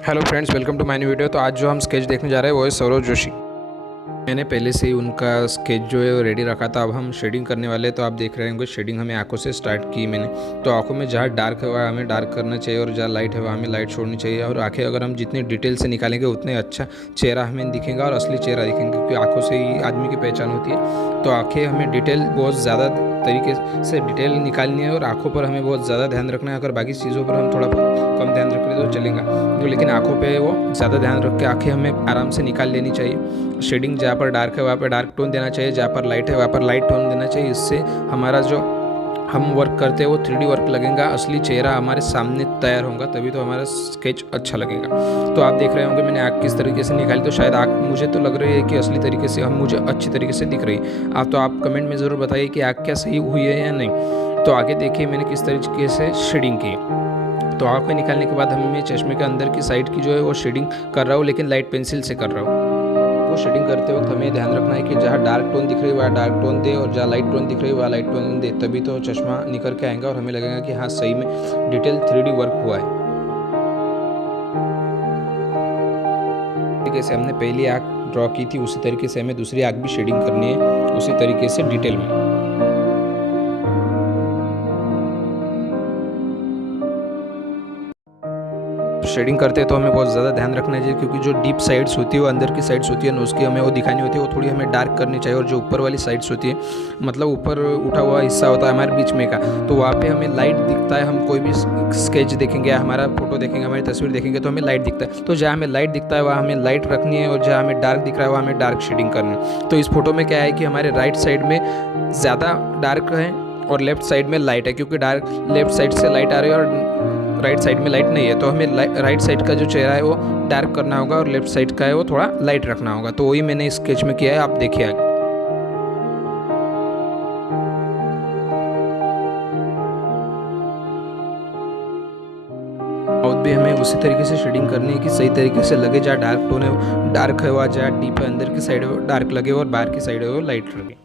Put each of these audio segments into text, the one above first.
Hello friends, welcome to my new video. तो आज जो हम स्केच देखने जा रहे हैं वो है सौरव जोशी। मैंने पहले से ही उनका स्केच जो है वो रेडी रखा था। अब हम शेडिंग करने वाले हैं। तो आप देख रहे होंगे शेडिंग हमें आंखों से स्टार्ट की मैंने। तो आंखों में जहाँ डार्क है वहाँ हमें डार्क करना चाहिए और जहाँ लाइट है वहाँ हमें लाइट छोड़नी चाहिए। और आंखें अगर हम जितनी डिटेल से निकालेंगे उतने अच्छा चेहरा हमें दिखेगा और असली चेहरा दिखेंगे, क्योंकि आंखों से ही आदमी की पहचान होती है। तो आंखें हमें डिटेल बहुत ज़्यादा तरीके से डिटेल निकालनी है और आंखों पर हमें बहुत ज़्यादा ध्यान रखना है। अगर बाकी चीज़ों पर हम थोड़ा कम ध्यान रख ले तो चलेगा, तो लेकिन आंखों पे वो ज़्यादा ध्यान रख के आंखें हमें आराम से निकाल लेनी चाहिए। शेडिंग जहाँ पर डार्क है वहाँ पर डार्क टोन देना चाहिए, जहाँ पर लाइट है वहाँ पर लाइट टोन देना चाहिए। इससे हमारा जो हम वर्क करते हैं वो 3D वर्क लगेगा, असली चेहरा हमारे सामने तैयार होगा, तभी तो हमारा स्केच अच्छा लगेगा। तो आप देख रहे होंगे मैंने आँख किस तरीके से निकाली। तो शायद आँख मुझे तो लग रही है कि असली तरीके से हम मुझे अच्छी तरीके से दिख रही है। आप कमेंट में ज़रूर बताइए कि आँख क्या सही हुई है या नहीं। तो आगे देखिए मैंने किस तरीके से शेडिंग की। तो आँखें निकालने के बाद हमें चश्मे के अंदर की साइड की जो है वो शेडिंग कर रहा हूँ, लेकिन लाइट पेंसिल से कर रहा हूँ। वो शेडिंग करते वक्त हमें ध्यान रखना है कि जहाँ डार्क टोन दिख रही है वहाँ डार्क टोन दे और जहाँ लाइट टोन दिख रही है वहाँ लाइट टोन दे, तभी तो चश्मा निकल के आएगा और हमें लगेगा कि हाँ सही में डिटेल 3D वर्क हुआ है। तरीके से हमने पहली आँख ड्रॉ की थी उसी तरीके से हमें दूसरी आँख भी शेडिंग करनी है, उसी तरीके से डिटेल में। शेडिंग करते हैं तो हमें बहुत ज़्यादा ध्यान रखना चाहिए, क्योंकि जो डीप साइड्स होती है वो अंदर की साइड्स होती है ना, उसकी हमें वो दिखानी होती है, वो थोड़ी हमें डार्क करनी चाहिए। और जो ऊपर वाली साइड्स होती है, मतलब ऊपर उठा हुआ हिस्सा होता है हमारे बीच में का, तो वहाँ पे हमें लाइट दिखता है। हम कोई भी स्केच देखेंगे, हमारा फोटो देखेंगे, हमारी तस्वीर देखेंगे तो हमें लाइट दिखता है। तो जहाँ हमें लाइट दिखता है वहाँ हमें लाइट रखनी है और जहाँ हमें डार्क दिख रहा है वहाँ हमें डार्क शेडिंग करनी है। तो इस फोटो में क्या है कि हमारे राइट साइड में ज़्यादा डार्क है और लेफ्ट साइड में लाइट है, क्योंकि डार्क लेफ्ट साइड से लाइट आ रही है और राइट साइड में लाइट नहीं है। तो हमें राइट साइड का जो चेहरा है वो डार्क करना होगा और लेफ्ट साइड का है वो थोड़ा लाइट रखना होगा। तो वही मैंने इस स्केच में किया है, आप देखिए आगे। माउथ भी हमें उसी तरीके से शेडिंग करनी है कि सही तरीके से लगे, जहाँ डार्क टोन है डार्क है, वहाँ जहाँ डीप है अंदर की साइड है वो डार्क लगे और बाहर की साइड है वो लाइट लगे।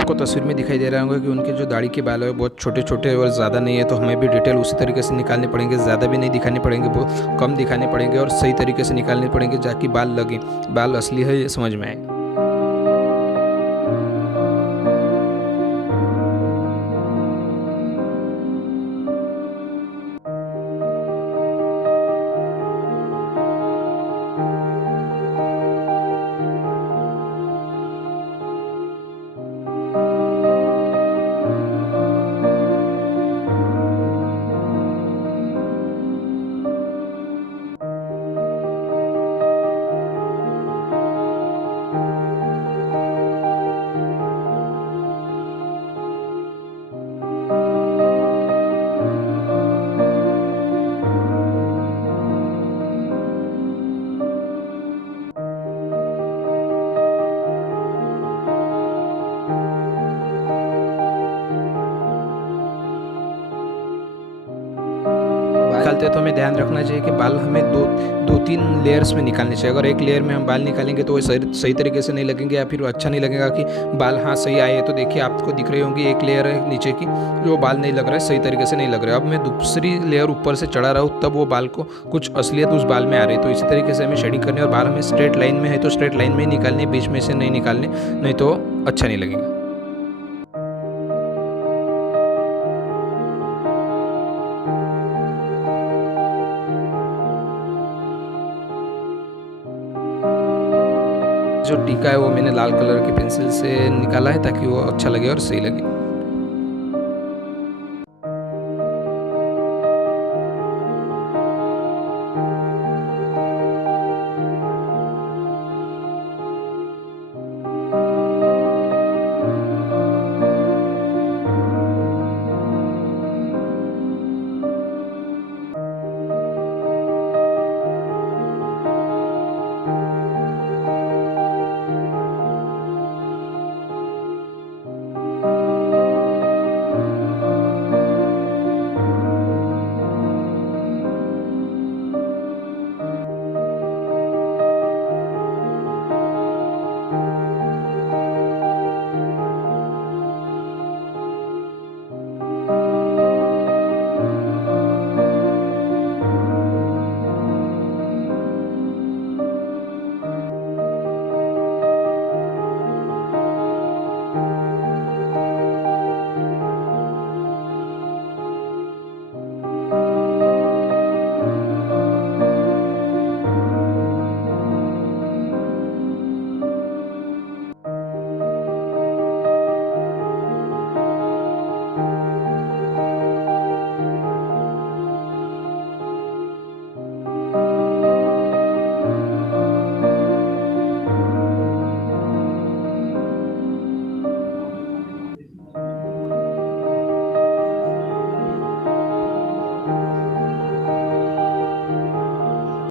आपको तस्वीर में दिखाई दे रहा होगा कि उनके जो दाढ़ी के बाल है बहुत छोटे छोटे और ज़्यादा नहीं है। तो हमें भी डिटेल उसी तरीके से निकालने पड़ेंगे, ज़्यादा भी नहीं दिखाने पड़ेंगे, बहुत कम दिखाने पड़ेंगे और सही तरीके से निकालने पड़ेंगे, ताकि बाल लगे, बाल असली है ये समझ में आए। निकालते हैं तो हमें ध्यान रखना चाहिए कि बाल हमें दो तीन लेयर्स में निकालने चाहिए। अगर एक लेयर में हम बाल निकालेंगे तो वो सही तरीके से नहीं लगेंगे या फिर अच्छा नहीं लगेगा कि बाल हाँ सही आए। तो देखिए आपको दिख रही होंगी एक लेयर है नीचे की, जो बाल नहीं लग रहा है, सही तरीके से नहीं लग रहा है। अब मैं दूसरी लेयर ऊपर से चढ़ा रहा हूँ, तब वो बाल को कुछ असलियत उस बाल में आ रही है। तो इसी तरीके से हमें शेडिंग करनी है और बाल हमें स्ट्रेट लाइन में है तो स्ट्रेट लाइन में ही निकालने, बीच में से नहीं निकालने, नहीं तो अच्छा नहीं लगेगा। जो टीका है वो मैंने लाल कलर की पेंसिल से निकाला है ताकि वो अच्छा लगे और सही लगे।